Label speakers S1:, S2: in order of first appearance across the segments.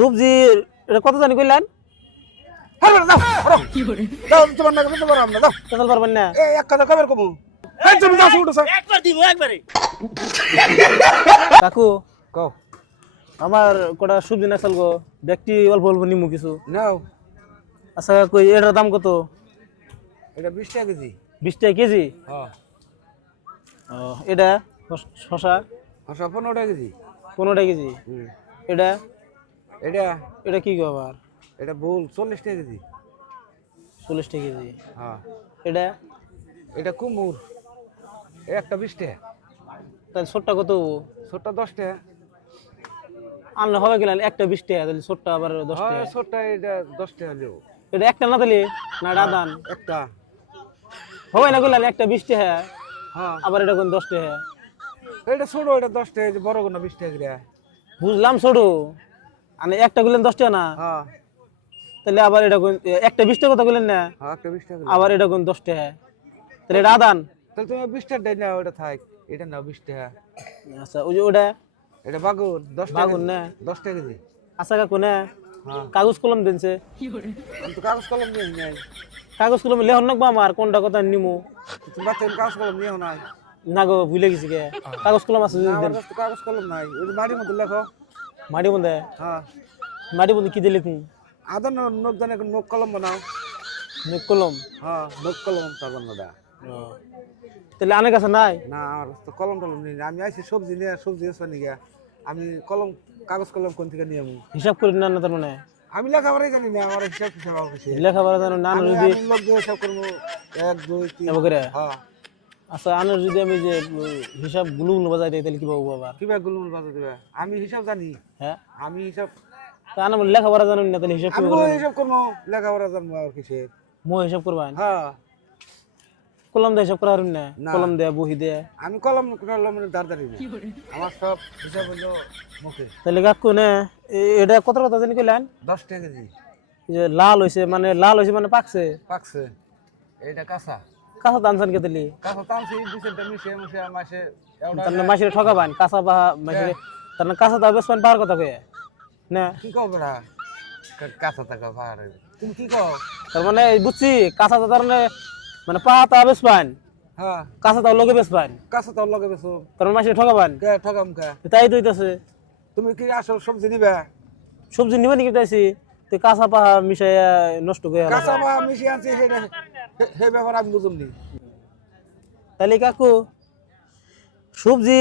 S1: সবজি এটা কত জানি কইলেন?
S2: হ্যাঁ
S1: পারবেন না?
S2: এক কথা কবে কমু? এই তুমি দাও উঠো স্যার
S3: একবার দিব একবারে।
S1: কাকু
S2: কও
S1: আমার কটা সবজি না চালগো ব্যক্তি অল্প অল্প নিমু কিছু।
S2: নাও।
S1: আচ্ছা কাকু এটার দাম কত?
S2: এটা বিশ টাকা কেজি।
S1: বিশ টাকা কেজি?
S2: হ্যাঁ।
S1: এটা শস- শশা
S2: আচ্ছা পনেরো টাকা কেজি।
S1: পনেরো টাকা কেজি। এটা?
S2: এটা?
S1: এটা কি গো আবার?
S2: এটা ভুল চল্লিশ টাকা কেজি।
S1: চল্লিশ টাকা কেজি।
S2: হ্যাঁ।
S1: এটা?
S2: এটা কুমুর। একটা বিশ টাকা।
S1: তাহলে ছোটটা কত
S2: ছোটটা দশ টাকা।
S1: আনলে হবে কিনা? একটা বিশ টাকা তাহলে ছোটটা আবার দশ টাকা।
S2: হ্যাঁ ছোটটা এটা দশ টাকা নেব
S1: এটা একটা না তাহলে? না এটা
S2: একটা।
S1: হবে না কইলেন একটা বিশ টাকা।
S2: হ্যাঁ।
S1: আবার এটা কোন দশ টাকা?
S2: এটা ছোট এটা দশ টাকা বড় কোনো বিশ টাকা
S1: বুঝলাম ছোটো। মানে একটা কইলেন দশ টাকা না।
S2: হ্যাঁ।
S1: তাহলে আবার এটা কোন একটা বিশ টাকা কথা কইলেন না?
S2: হ্যাঁ
S1: আবার এটা কোন দশ টাকা তাহলে এটা আদান।
S2: তাহলে তুমি বিশ টাকা দেয় না ওটা থাক। এটা নাও বিশ টাকা
S1: আচ্ছা ওই যে ওটা
S2: এটা বাগুন দশ
S1: বাগুন না?
S2: দশ টাকা কেজি।
S1: আচ্ছা কাকু না?
S2: হ্যাঁ।
S1: কাগজ কলম দিনছে।
S2: তো কাগজ কলম নাই।
S1: কাগজ কলম লেখন নাকবো আমার কোনটা কথা নিমু।
S2: তুমি বাচ্চা কাগজ কলম নিয়েও নাই।
S1: না গো ভুলে গেছি গে। কাগজ কলম আছে দেন।
S2: তো কাগজ কলম নাই। বাড়ির মধ্যে লেখো।
S1: মাটি বন্ধে?
S2: হ্যাঁ
S1: মাটি বন্ধে কি দিলে তুমি?
S2: আদা নোক জানে নোক কলম বানাও।
S1: মুখ কলম?
S2: হ্যাঁ নোক কলম তার বানাটা
S1: তাহলে আনের কাছে নাই?
S2: না আমার কাছে তো কলম টলম নেই আমি আইছি সবজি নিয়ে সবজি এসে নিয়ে আমি কলম কাগজ কলম কোন থেকে নিয়ে আমু?
S1: হিসাব করে না না তার মানে
S2: আমি লেখাপড়াই জানি না আমার হিসাব হিসাব
S1: লেখাপড়া জানো না যদি
S2: লোক দিয়ে হিসাব করব এক দুই তিন হ্যাঁ
S1: আচ্ছা আনোর যদি আমি যে হিসাবগুলো গুলো বাজাই দিই তাহলে কি পাবো আবার
S2: কিবা গুলমুল বাজে দিবে? আমি হিসাব জানি।
S1: হ্যাঁ?
S2: আমি হিসাব
S1: তা লেখাপড়া জানো না তাহলে হিসাব কি
S2: আমি হিসাব করব লেখাপড়া জানব আর
S1: মো হিসাব
S2: হ্যাঁ।
S1: কলম দিয়ে হিসাব করা হারুন না?
S2: না।
S1: কলম দেয়া বহি দেয়া?
S2: আমি কলম কলম দাঁড় আমার সব হিসাব হলো মুখে।
S1: তাহলে কাকু না এটা কত কথা জানি কইলেন
S2: দশ টাকা কেজি।
S1: যে লাল হইছে মানে লাল হইছে মানে পাকছে?
S2: পাকছে। এইটা কাঁচা।
S1: কাঁচা দানছেন কে দিলি?
S2: কাঁচা মিশে মিশে মাসে
S1: তার ঠকাবান কাঁচা বা মাসিরে তার মানে কাঁচা দাও বেসপান পাওয়ার কথা কয়ে। না?
S2: কি কও বেড়া কাঁচা টাকা পাহাড়ে তুমি কি কও?
S1: তার মানে বুঝছি কাঁচা দাও তার মানে মানে পাতা বেসপান
S2: হ্যাঁ।
S1: কাঁচা দাও লগে বেসপান
S2: কাঁচা তোর লগে বেছো
S1: তার মানে মাসিরে ঠকাবান?
S2: কে ঠকাম কে?
S1: তাই তো হইতাছে
S2: তুমি কি আসল সবজি নিবে?
S1: সবজি নিবে নাকি চাইছি তো কাঁচা পাহা মিশাইয়া নষ্ট করে
S2: কাঁচা বা মিশে আনছি সেটা সেই ব্যাপার আমি বুঝুমনি
S1: তাহলে কাকু সবজি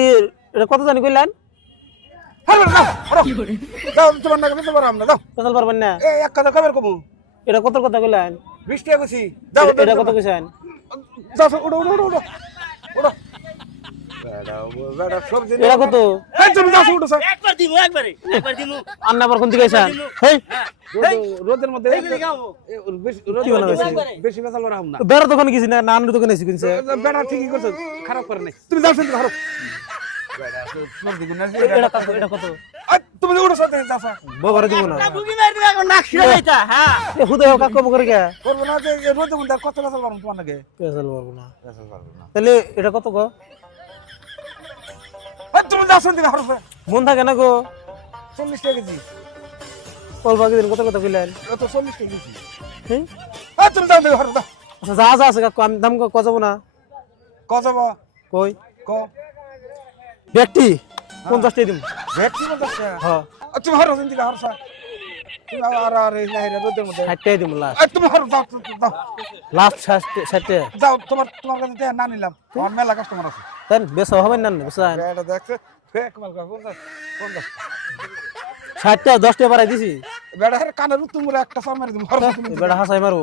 S1: এটা কত জানি কইলেন?
S2: হ্যাঁ দাও হরো। দাও না দিতে পারো আমরা দাও।
S1: কেতল পারবেন না।
S2: এক কথা কবে কমু।
S1: এটা কত কথা কইলেন?
S2: বিশ টাকা কইছি।
S1: এটা- কত কইছেন?
S2: উড়ো
S1: এটা কত?
S3: একবার দিব একবারে একবার দিব
S1: আন্না আবার কোন দিকে আইছেন হেই।
S2: রোদের মধ্যে
S3: এইগুলি খাব
S2: এ, ওর বেশি রোদ
S1: কি বানা হয়েছে?
S2: বেশি বেসাল বানাম না।
S1: বেড়া দোকানে গেছি না নানুর দোকানে আইছি কিনছে
S2: বেড়া ঠিকই করছ। খারাপ করে নাই। তুমি যাও শুনতে পারো সবজি গুনা
S1: এটা কত এটা কত?
S2: তুমি উঠো সাথে যাও
S1: বগরে দিব না।
S3: বুকি মারি দিবা এখন নাক ছিড়ে যাইতা হ্যাঁ।
S1: এ হুদে হোক কাকু বগরে কে?
S2: করব না যে এই রোদের কত বেসাল বানাম তোমার নাকি?
S1: পেছাল পারব না।
S2: বেসাল পারব না।
S1: তাহলে এটা কত গো?
S2: শুনতে পারো স্যার
S1: মন থাকে না গো।
S2: চল্লিশ টাকা কেজি।
S1: অল্প দিন কত কথা কইলেন
S2: কত চল্লিশ টাকা কেজি। এই, তুমি যাও দেখো হারো
S1: আচ্ছা যা যা আছে আমি দাম ক যাব না?
S2: ক যাব?
S1: কই?
S2: ক।
S1: ব্যক্তি পঞ্চাশ টাকা দিম
S2: ভেট কি বলতেছে
S1: হ্যাঁ
S2: তুমি হারো শুনতে হারো স্যার। আর আর এই নাই রোদের মধ্যে।
S1: ষাট টাকা দিম লাস্ট
S2: তুমি হারো যাও যাও
S1: লাস্ট ষাট ষাট
S2: যাও তোমার তোমার কাছে না নিলাম। মেলা কাস্টমার আছে।
S1: দেন বেশ হবে না বেসান
S2: এটা দেখছে ফেক মাল কয় পঞ্চাশ পঞ্চাশ
S1: ষাট টাকা দশ টাকা বাড়াই দিছি।
S2: বেড়া কানের উত্তম একটা সার মারি তুমি হারো তুমি।
S1: এবার হাসাই মারবো